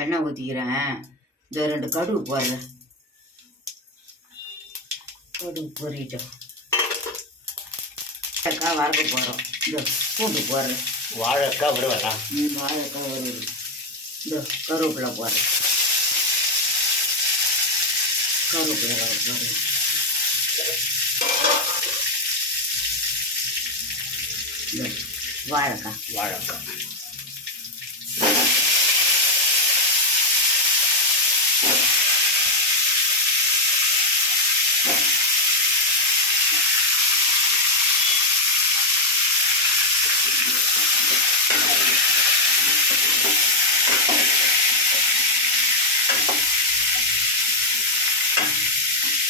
எண்ணெய் ஊற்றிக்கிறேன். இந்த 2 கடுகு போடுறேன். கடுகு பொறிட்டோம். வாழைக்காய் வறுக்க போகிறோம். இந்த பூண்டு போடுறேன். வாழைக்காய் வருவலாம். வாழைக்காய் வருது. இந்த கருவேப்பிலை போடுறேன். கருவேப்பிலை போடுறேன். இந்த வாழைக்காய்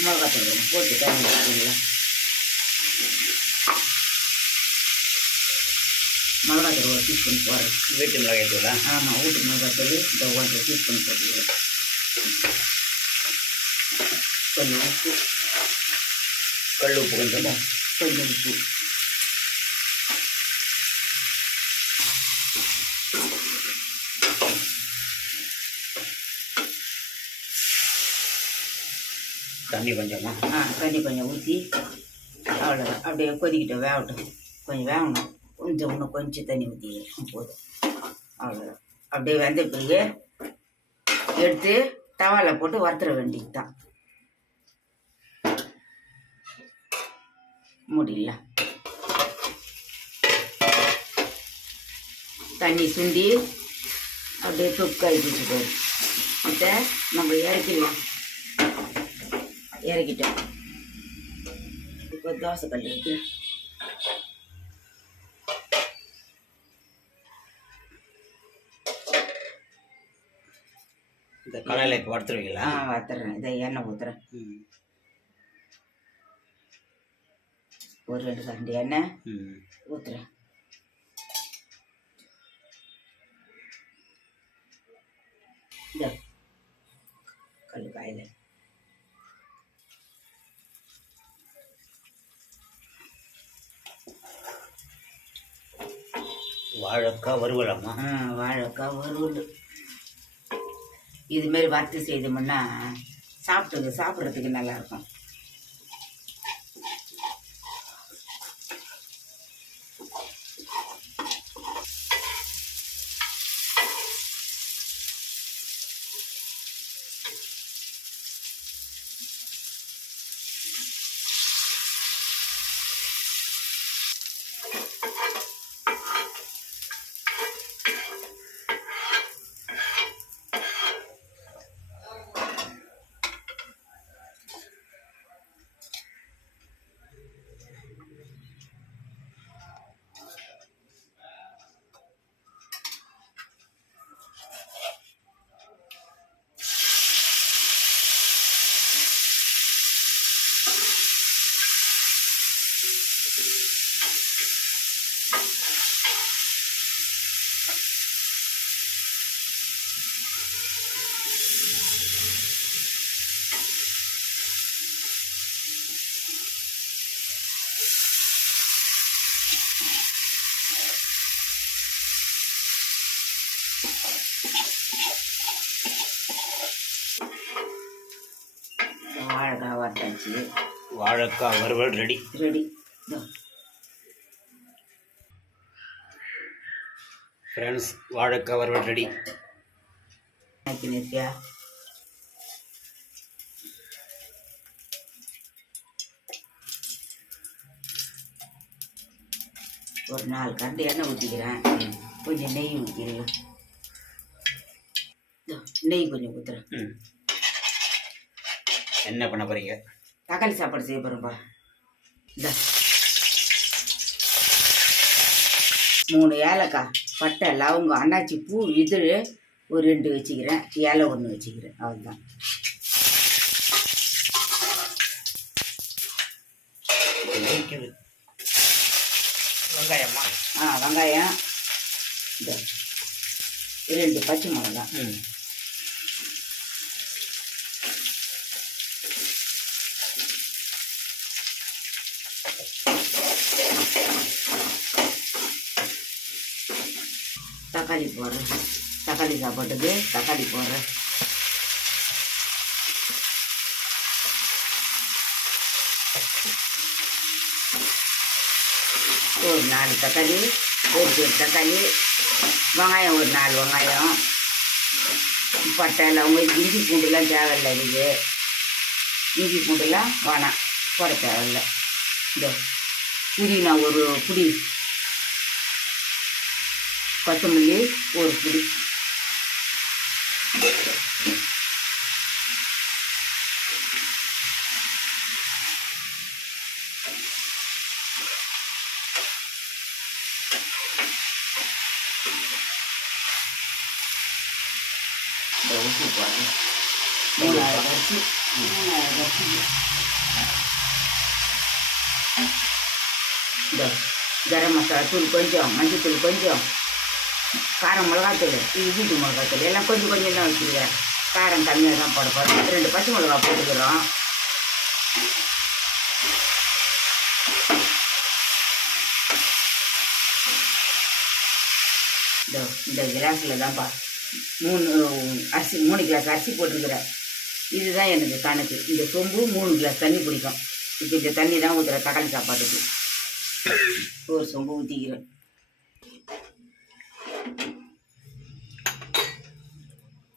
மிளகாத்தூள் போட்டு தண்ணி ஊற்றிங்களா? மிளகாத்தூள் 1 டீஸ்பூன் போடுறேன். வீட்டு மிளகாய் தூளா? ஆமாம், வீட்டு மிளகாத்தூள் இந்த 1 டீஸ்பூன் போட்டுக்கிறேன். கொஞ்சம் உப்பு, கல் உப்பு கொஞ்சம் உப்பு. தண்ணி கொஞ்சமா? தண்ணி கொஞ்சம் ஊற்றி அவ்வளோதான். அப்படியே கொதிக்கிட்டோம், வேகட்டும். கொஞ்சம் வேகணும். இன்னும் கொஞ்சம் தண்ணி ஊற்றிக்கிறேன், போதும். அவ்வளோதான். அப்படியே வெந்த பிறகு எடுத்து தவாவில் போட்டு வறுத்துற வேண்டியது தான். முடியல. தண்ணி சுண்டி அப்படியே தொக்காய் பிடிச்சி போயிடும். மற்ற நம்ம இறக்கிடலாம். இறக்கிட்டோம். இப்போ தோசை கல் இருக்கு. இந்த கடாயில் இப்போ வறுத்துருவீங்களா? வறுத்துறேன். இதை எண்ணெய் ஊற்றுறேன். ஒரு 2 கரண்டி எண்ணெய் ஊற்றுறேன். இந்த கல் காயில் வாழைக்காய் வறுவலாமா? வாழைக்காய் வறுவல். இதுமாரி வறுத்து செய்தோம்னா சாப்பிட்றதுக்கு நல்லாயிருக்கும். வாழைக்காய் வறுத்தாச்சு. வாழைக்காய் வறுவல் ரெடி. ஃப்ரெண்ட்ஸ், வாழைக்காய் வறுவல் ரெடி. நித்யா ஒரு 4 கரண்டி எண்ணெய் ஊற்றிக்கிறேன். கொஞ்சம் நெய் ஊற்றிக்கலாம். நெய் கொஞ்சம் ஊற்றுறேன். என்ன பண்ண போறீங்க? தக்காளி சாப்பாடு செய்ய போகிறோம்ப்பா. இந்த 3 ஏலக்காய், பட்டை, லவங்கம், அன்னாச்சி பூ, இதழ் ஒரு 2 வச்சுக்கிறேன். ஏலை 1 வச்சுக்கிறேன். அவ்வளோதான். வெங்காயமா? வெங்காயம், இந்த 2 பச்சை மிளகாய், தக்காளி போடுறேன். தக்காளி சாப்பாட்டுக்கு தக்காளி போடுறேன். ஒரு 4 தக்காளி, ஒரு தக்காளி, வெங்காயம் ஒரு 4 வெங்காயம், பட்டை லவங்கம், இஞ்சி பூண்டுலாம் தேவையில்லை. இதுக்கு இஞ்சி பூண்டுலாம் வேணாம், போட தேவையில்லை. இந்த புதினா ஒரு புடி, கொத்தமல்லி ஒரு புடி, உப்பு போடுறேன். 3000 அரிசி, 3000 அரிசி. இந்த கரம் மசாலா தூள் கொஞ்சம், மஞ்சள் தூள் கொஞ்சம், காரம் மிளகாத்தூள், இது வீட்டு மிளகாத்தூள் எல்லாம் கொஞ்சம் கொஞ்சம் தான் வச்சுருக்கிறேன். காரம் கம்மியாக தான் போட போகிறோம். 2 பச்சை மிளகா போட்டுக்கிறோம். இந்த கிளாஸில் தான்ப்பா 3 கிளாஸ் அரிசி போட்டிருக்கிறேன். இதுதான் எனக்கு கணக்கு. இந்த சொம்பு 3 கிளாஸ் தண்ணி பிடிக்கும். இப்போ இந்த தண்ணி தான் ஊற்றுறேன் தக்காளி சாப்பாட்டுக்கு. ஒரு சொம்பு ஊற்றிக்கிறேன்.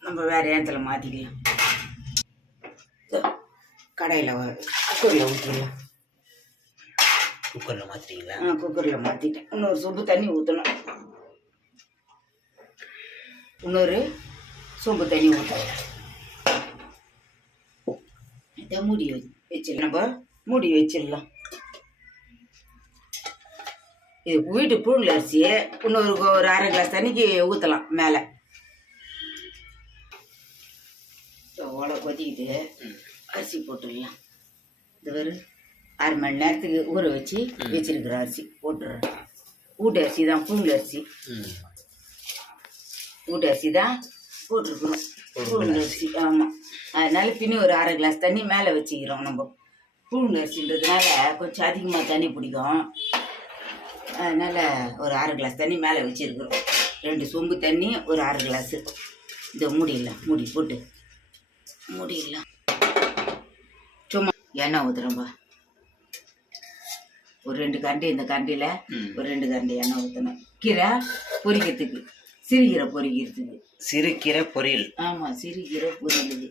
நம்ம வேறு இடத்துல மாற்றிக்கலாம். கடையில் குக்கரில் ஊற்றிடலாம். குக்கரில் மாற்றிட்டீங்களா? குக்கரில் மாற்றிட்டேன். இன்னொரு சொம்பு தண்ணி ஊற்றணும். இன்னொரு சொம்பு தண்ணி ஊற்றலாம். இதை மூடி வச்சிடலாம். நம்ம மூடி வச்சிடலாம். இது வீட்டு புழுங்கல் அரிசியை இன்னொரு ஒரு 1/2 கிளாஸ் தண்ணிக்கு ஊற்றலாம் மேலே. ஓலை கொதிக்கிட்டு அரிசி போட்டுடலாம். இது ஒரு 1/2 மணி நேரத்துக்கு ஊற வச்சு வச்சிருக்கிற அரிசி போட்டுடுறேன். வீட்டு அரிசி தான், புழுங்கல் அரிசி. வீட்டு அரிசி தான் போட்டிருக்கணும், புழுங்கல் அரிசி. ஆமாம், அதனால பின்னி ஒரு 1/2 கிளாஸ் தண்ணி மேலே வச்சுக்கிறோம். நம்ம புழுங்கல் அரிசின்றதுனால கொஞ்சம் அதிகமாக தண்ணி பிடிக்கும். அதனால் ஒரு 1/2 கிளாஸ் தண்ணி மேலே வச்சுருக்குறோம். 2 சொம்பு தண்ணி, ஒரு 1/2 கிளாஸு. இதை மூடிடலாம். மூடி போட்டு மூடிடலாம். சும்மா எண்ணெய் ஊற்றுறோம்பா. ஒரு 2 கரண்டி, இந்த கரண்டியில் ஒரு 2 கரண்டி எண்ணெய் ஊற்றணும். கீரை பொரிக்கிறதுக்கு, சிறுகீரை பொரிக்கிறதுக்கு. சிறுகீரை பொரியல். ஆமாம், சிறுகீரை பொரியலுக்கு.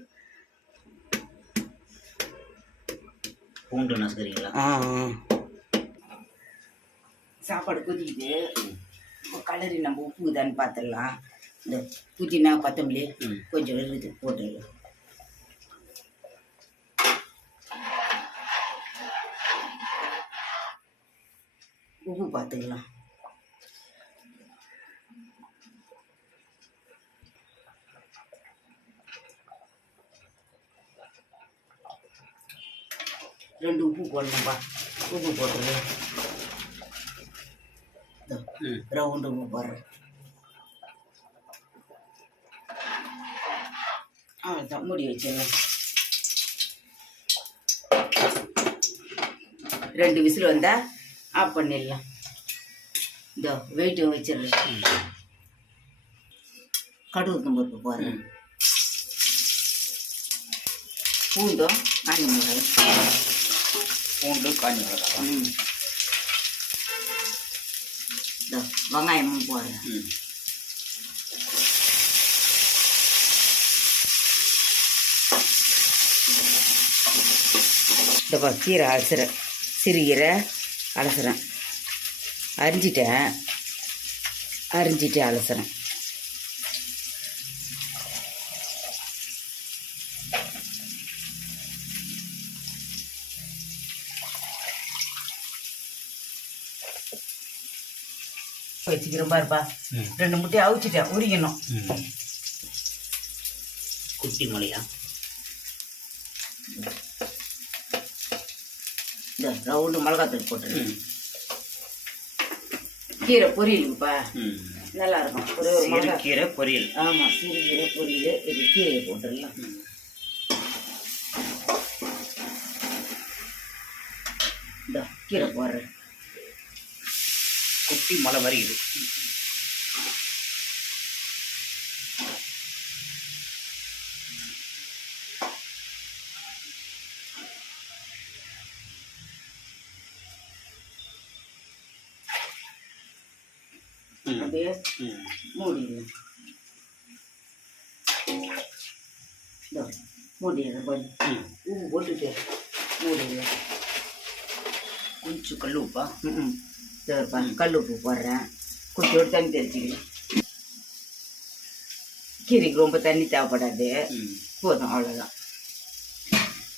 பூண்டு நசுக்கிறீங்களா? சாப்பாடு கொதிக்குது. இப்போ கலரி நம்ம உப்புக்குதான்னு பார்த்துடலாம். இந்த புதினா கொத்தமல்லி கொஞ்சம் இருக்குது, போட்டுடலாம். உப்பு பார்த்துக்கலாம். ரெண்டு உப்பு போடணும்பா. உப்பு போட்டுருவேன். ரவுண்டு உப்பு போடுறேன். அவ்வளோதான், மூடி வச்சிடலாம். 2 விசில் வந்தால் ஆஃப் பண்ணிடலாம். இதோ வெயிட்டு வச்சிடுறேன். கடுகு பருப்பு போடுறேன். பூண்டும் காஞ்ச மிளகாய். பூண்டு காஞ்ச மிளகாய். இதோ வெங்காயமும் போடுறேன். இதப்பா கீரை அலசுறேன். சிறுகீரை அலசுறேன். அரிஞ்சிட்டு அலசுறேன். வச்சுக்கிறேன் பாருப்பா. 2 முட்டையை அவிச்சிட்டேன், உரிக்கணும். குட்டி மொழியா? இந்த ரவுண்டு மிளகாத்தூள் போட்டு கீரை பொரியலுக்குப்பா நல்லா இருக்கும். ஒரு கீரை பொரியல். ஆமாம், சிறுகீரை பொரியல். இது கீரையை போட்டுடலாம். இந்த கீரை போடுறேன். குட்டி மலை வருகிறது. அப்படியே மூடிடுவேன். இதோ மூடிடுறேன். கொஞ்சம் உப்பு போட்டுட்டு மூடிடுவேன். கொஞ்சம் கல் உப்பா? சரிப்பா, கல் உப்பு போடுறேன். கொஞ்சோடு தண்ணி தெளிச்சிக்கிறேன். கீரைக்கு ரொம்ப தண்ணி தேவைப்படாது, போதும், அவ்வளோதான்.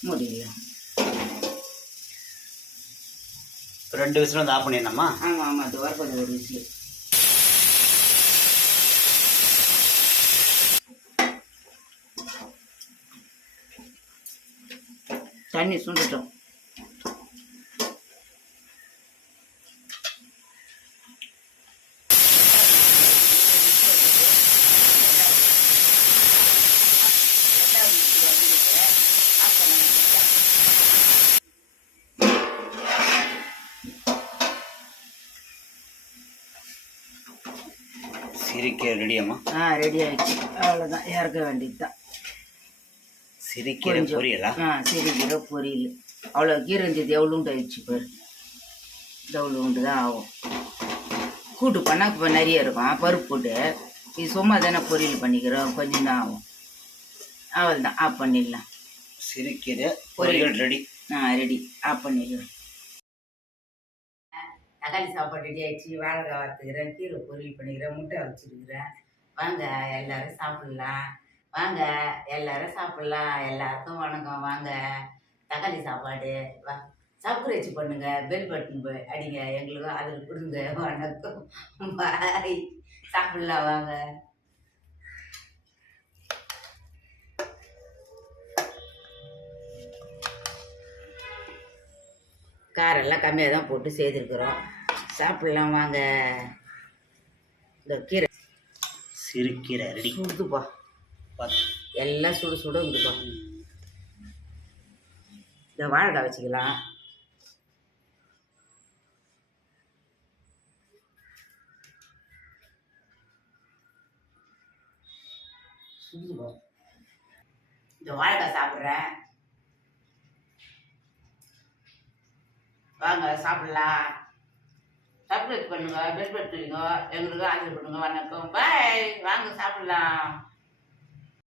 மூடிடலாம். 2 விசில் வந்து ஆஃப் பண்ணிடலாமா? ஆமாம் ஆமாம், அது வரப்போது ஒரு விசில். தண்ணி சுண்டட்டும். சிரிக்கீரை ரெடியாம்மா? ரெடி ஆகிடுச்சு, அவ்வளோதான், இறக்க வேண்டியது தான். சிரிக்கீரை பொரியலா? சிரிக்கீரை பொரியல். அவ்வளோ கீரை இருந்தது, எவ்வளோ உண்டு ஆயிடுச்சு பாரு. எவ்வளோ உண்டு தான் ஆகும். கூட்டு பண்ணால் இப்போ நிறைய இருக்கும் பருப்பு போட்டு. இது சும்மா தானே பொரியல் பண்ணிக்கிறோம், கொஞ்சம் தான் ஆகும். அவ்வளோதான், ஆஃப் பண்ணிடலாம். சிரிக்கீரை பொரியல் ரெடி. ரெடி, ஆஃப் பண்ணிடலாம். தக்காளி சாப்பாடு ரெடி ஆகிடுச்சு. வாழைக்காய் வறுத்துக்கிறேன், கீரை பொரியல் பண்ணிக்கிறேன், முட்டை வச்சுருக்கிறேன். வாங்க எல்லோரும் சாப்பிட்லாம். வாங்க எல்லோரும் சாப்பிட்லாம். எல்லாருக்கும் வணக்கம். வாங்க, தக்காளி சாப்பாடு. சப்ஸ்கிரைப் பண்ணுங்க, பெல் பட்டன் அடிங்க, எங்களுக்கும் அதில் கொடுங்க. வணக்கம், பாய். சாப்பிட்லாம் வாங்க. காரெல்லாம் கம்மியாக தான் போட்டு செய்திருக்கிறோம். சாப்பிட்லாம் வாங்க. இந்த கீரை சிறுக்கீரை ரெடி. சுடுதுப்பா, எல்லாம் சுடு சுட இருக்குப்பா. இந்த வாழைக்காய் வச்சுக்கலாம். சுடுதுப்பா. இந்த வாழைக்காய் சாப்பிட்றேன். வாங்க சாப்பிடலாம். சப்ஸ்கிரைப் பண்ணுங்க, பெல் பட்டன் எங்களுக்கு ஆதரவு பண்ணுங்க. வணக்கம், பாய். வாங்க சாப்பிடலாம்.